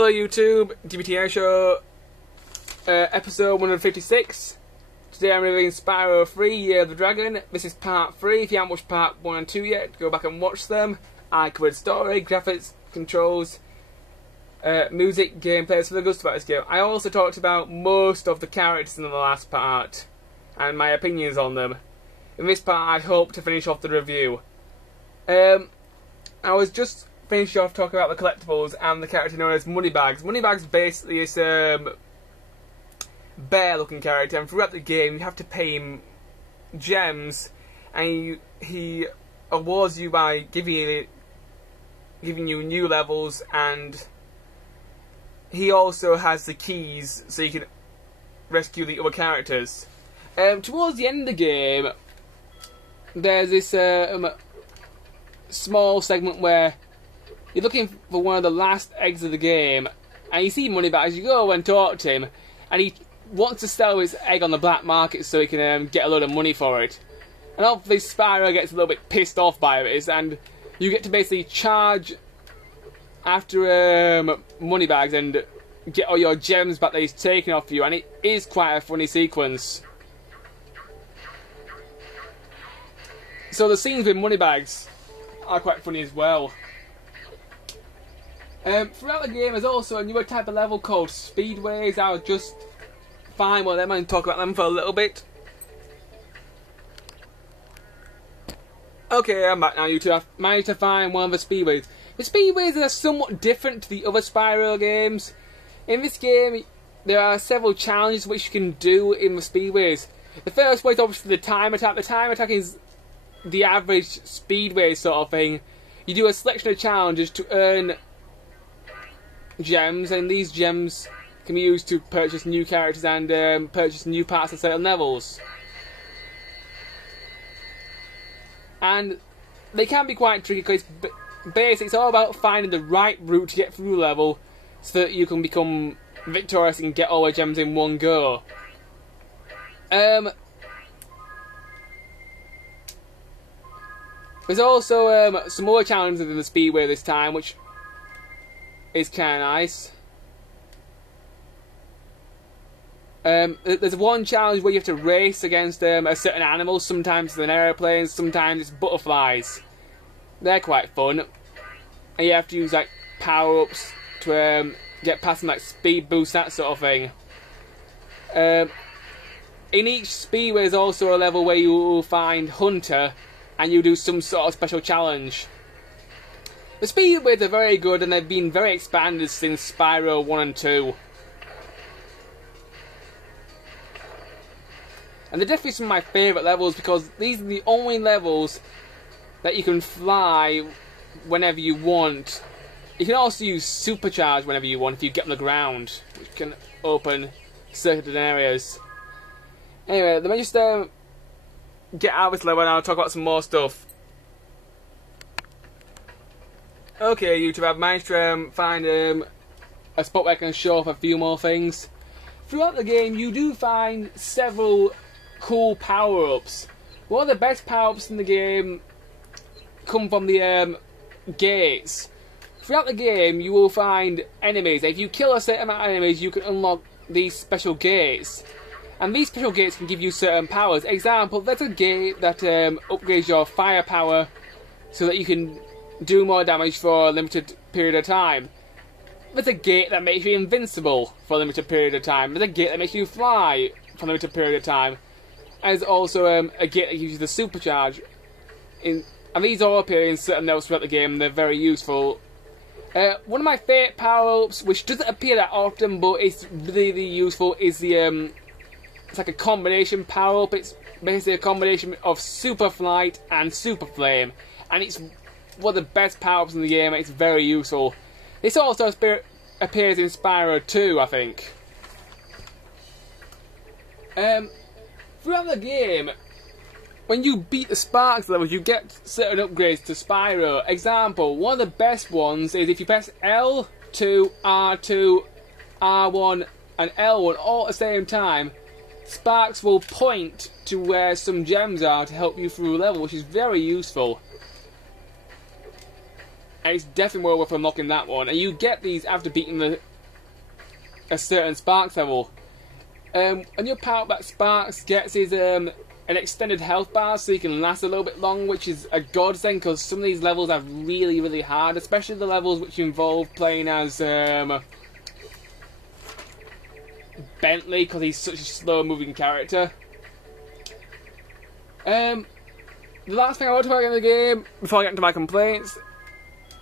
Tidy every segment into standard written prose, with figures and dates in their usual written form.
Hello YouTube, Dbtgamer show, episode 156. Today I'm reviewing Spyro 3, Year of the Dragon. This is part 3. If you haven't watched part 1 and 2 yet, go back and watch them. I covered story, graphics, controls, music, gameplay, so the good stuff about this game. I also talked about most of the characters in the last part, and my opinions on them. In this part I hope to finish off the review. I was just finish off talking about the collectibles and the character known as Moneybags. Moneybags basically is bear-looking character, and throughout the game you have to pay him gems, and he awards you by giving you new levels, and he also has the keys so you can rescue the other characters. Towards the end of the game, there's this small segment where you're looking for one of the last eggs of the game, and you see Moneybags. You go and talk to him, and he wants to sell his egg on the black market so he can get a load of money for it. And obviously Spyro gets a little bit pissed off by this, and you get to basically charge after Moneybags and get all your gems back that he's taken off you, and it is quite a funny sequence. So the scenes with Moneybags are quite funny as well. Throughout the game there's also a newer type of level called Speedways. I'll just find one of them and talk about them for a little bit. Okay, I'm back now, YouTube. I've managed to find one of the Speedways. The Speedways are somewhat different to the other Spyro games. In this game there are several challenges which you can do in the Speedways. The first way is obviously the time attack. The time attack is the average Speedway sort of thing. You do a selection of challenges to earn gems, and these gems can be used to purchase new characters and purchase new parts of certain levels. And they can be quite tricky because basically it's all about finding the right route to get through the level so that you can become victorious and get all the gems in one go. There's also some more challenges in the Speedway this time, which is kind of nice. There's one challenge where you have to race against a certain animal. Sometimes it's an aeroplane, sometimes it's butterflies. They're quite fun, and you have to use like power-ups to get past them, like speed boost, that sort of thing. In each Speedway there's also a level where you will find Hunter, and you do some sort of special challenge. The Speedways are very good, and they've been very expanded since Spyro 1 and 2. And they're definitely some of my favourite levels because these are the only levels that you can fly whenever you want. You can also use Supercharge whenever you want if you get on the ground, which can open certain areas. Anyway, let me just get out of this level and I'll talk about some more stuff. Okay, YouTube, I've managed to find a spot where I can show off a few more things. Throughout the game, you do find several cool power-ups. One of the best power-ups in the game come from the gates. Throughout the game, you will find enemies. If you kill a certain amount of enemies, you can unlock these special gates. And these special gates can give you certain powers. Example, there's a gate that upgrades your firepower so that you can do more damage for a limited period of time. There's a gate that makes you invincible for a limited period of time. There's a gate that makes you fly for a limited period of time. And there's also a gate that gives you the supercharge. And these all appear in certain levels throughout the game, and they're very useful. One of my favourite power-ups, which doesn't appear that often but it's really useful, is the it's like a combination power-up. It's basically a combination of Super Flight and Super Flame, and it's one of the best power-ups in the game, and it's very useful. This also appears in Spyro 2, I think. Throughout the game, when you beat the Sparks levels, you get certain upgrades to Spyro. Example, one of the best ones is if you press L2, R2, R1 and L1 all at the same time, Sparks will point to where some gems are to help you through the level, which is very useful. And it's definitely well worth unlocking that one. And you get these after beating the a certain Sparks level. And your power that Sparks gets is an extended health bar, so you can last a little bit long, which is a godsend because some of these levels are really, really hard, especially the levels which involve playing as Bentley, because he's such a slow-moving character. The last thing I want to talk about in the game, before I get into my complaints,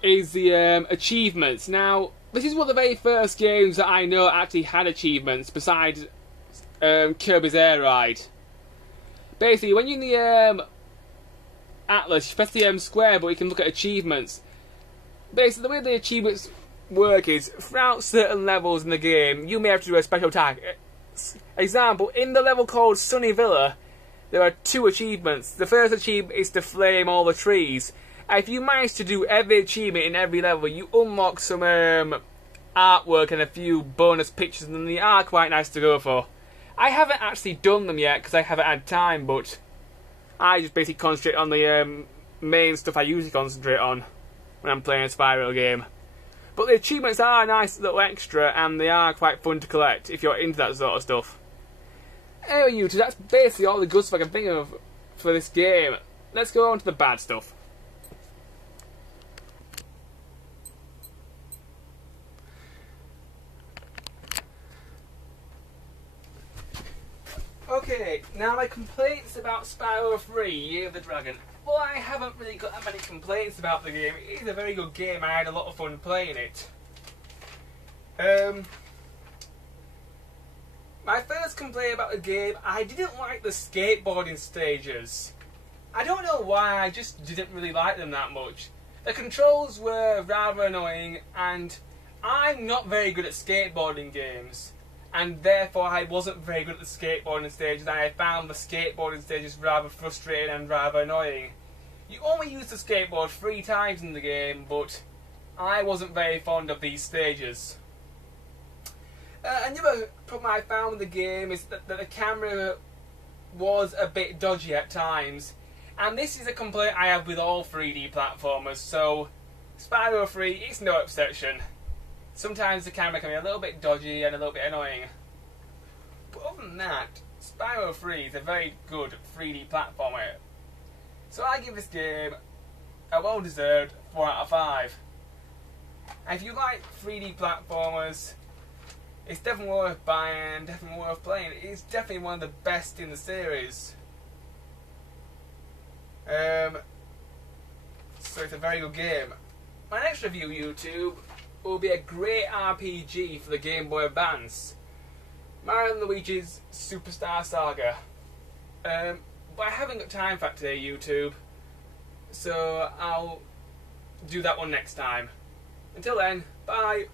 is the achievements. Now, this is one of the very first games that I know actually had achievements, besides Kirby's Air Ride. Basically, when you're in the Atlas, you press the square, but you can look at achievements. Basically, the way the achievements work is, throughout certain levels in the game, you may have to do a special task. Example, in the level called Sunny Villa, there are 2 achievements. The first achievement is to flame all the trees. And if you manage to do every achievement in every level, you unlock some artwork and a few bonus pictures, and they are quite nice to go for. I haven't actually done them yet because I haven't had time, but I just basically concentrate on the main stuff I usually concentrate on when I'm playing a Spyro game. But the achievements are a nice little extra, and they are quite fun to collect if you're into that sort of stuff. Anyway, YouTube, that's basically all the good stuff I can think of for this game. Let's go on to the bad stuff. Okay, now my complaints about Spyro 3, Year of the Dragon. Well, I haven't really got that many complaints about the game. It is a very good game, I had a lot of fun playing it. My first complaint about the game, I didn't like the skateboarding stages. I don't know why, I just didn't really like them that much. The controls were rather annoying, and I'm not very good at skateboarding games. And therefore I wasn't very good at the skateboarding stages, and I found the skateboarding stages rather frustrating and rather annoying. You only use the skateboard 3 times in the game, but I wasn't very fond of these stages. Another problem I found with the game is that the camera was a bit dodgy at times. And this is a complaint I have with all 3D platformers, so Spyro 3 is no exception. Sometimes the camera can be a little bit dodgy and a little bit annoying. But other than that, Spyro 3 is a very good 3D platformer. So I give this game a well-deserved 4 out of 5. And if you like 3D platformers, it's definitely worth buying, definitely worth playing. It's definitely one of the best in the series. So it's a very good game. My next review, YouTube, will be a great RPG for the Game Boy Advance, Mario & Luigi's Superstar Saga. But I haven't got time for that today, YouTube, so I'll do that one next time. Until then, bye!